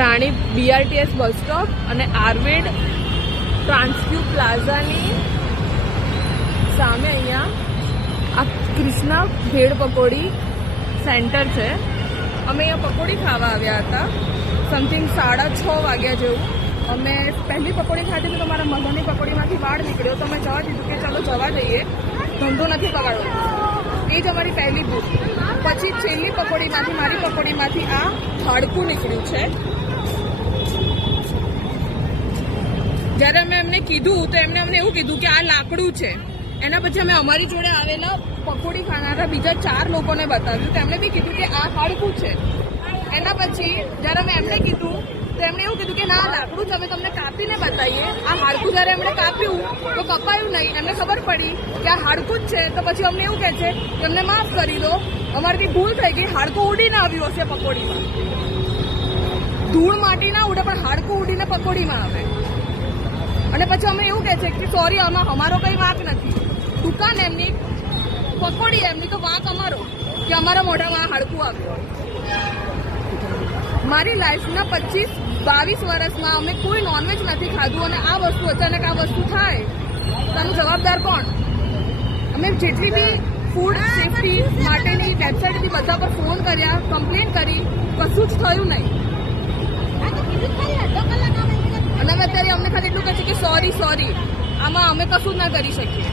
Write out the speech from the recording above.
રાણી BRTS bus stop અને આર્વેડ ટ્રાન્સક્યુ પ્લાઝાની સામે અહીંયા આ કૃષ્ણા ભેળ પકોડી સેન્ટર છે. અમે અહીંયા પકોડી ખાવા આવ્યા હતા. સમથિંગ 6:30 વાગ્યા જેવું. અમે પહેલી પકોડી ખાધી તો તમારા મગની પકોડીમાંથી વાળ નીકળ્યો તો અમે જવા દીધું કે ચાલો જવા જઈએ, ધંધો નથી બગાડવો. એ જ અમારી પહેલી ભૂલ. પછી છેલ્લી પકોડીમાંથી મારી પકોડીમાંથી આ હાડકું નીકળ્યું છે. જ્યારે અમે એમને કીધું તો એમને અમને એવું કીધું કે આ લાકડું છે. એના પછી અમે અમારી જોડે આવેલા પકોડી ખાનારા બીજા 4 લોકોને બતાવ્યું તો એમને બી કીધું કે આ હાડકું છે. એના પછી જ્યારે અમે એમને કીધું તો એમણે એવું કીધું કે ના લાકડું જ અમે તમને કાપીને બતાવીએ. આ હાડકું જ્યારે એમણે કાપ્યું તો કપાયું નહીં. એમને ખબર પડી કે આ હાડકું જ છે તો પછી અમને એવું કહે છે કે અમને માફ કરી દો, અમારી ભૂલ થઈ ગઈ. હાડકું ઉડીને આવ્યું હશે પકોડીમાં. ધૂળ માટી ના ઉડે પણ હાડકું ઉડીને પકોડીમાં આવે. અને પછી અમે એવું કહે છે કે સોરી, આમાં અમારો કંઈ વાંક નથી. દુકાન એમની, પકોડી એમની, તો વાંક અમારો કે અમારા મોઢામાં હાડકું આવ્યું. મારી લાઈફના 22 વર્ષમાં અમે કોઈ નોનવેજ નથી ખાધું અને આ વસ્તુ અચાનક આ વસ્તુ થાય તો આનું જવાબદાર કોણ? અમે જેટલી બી ફૂડ સેફટી માટેની વેબસાઇટથી બધા પર ફોન કર્યા, કમ્પ્લેન કરી, કશું જ થયું નહીં. અને અમે અત્યારે અમને ખાલી એટલું કહે છે કે સોરી, આમાં અમે કશું જ ના કરી શકીએ.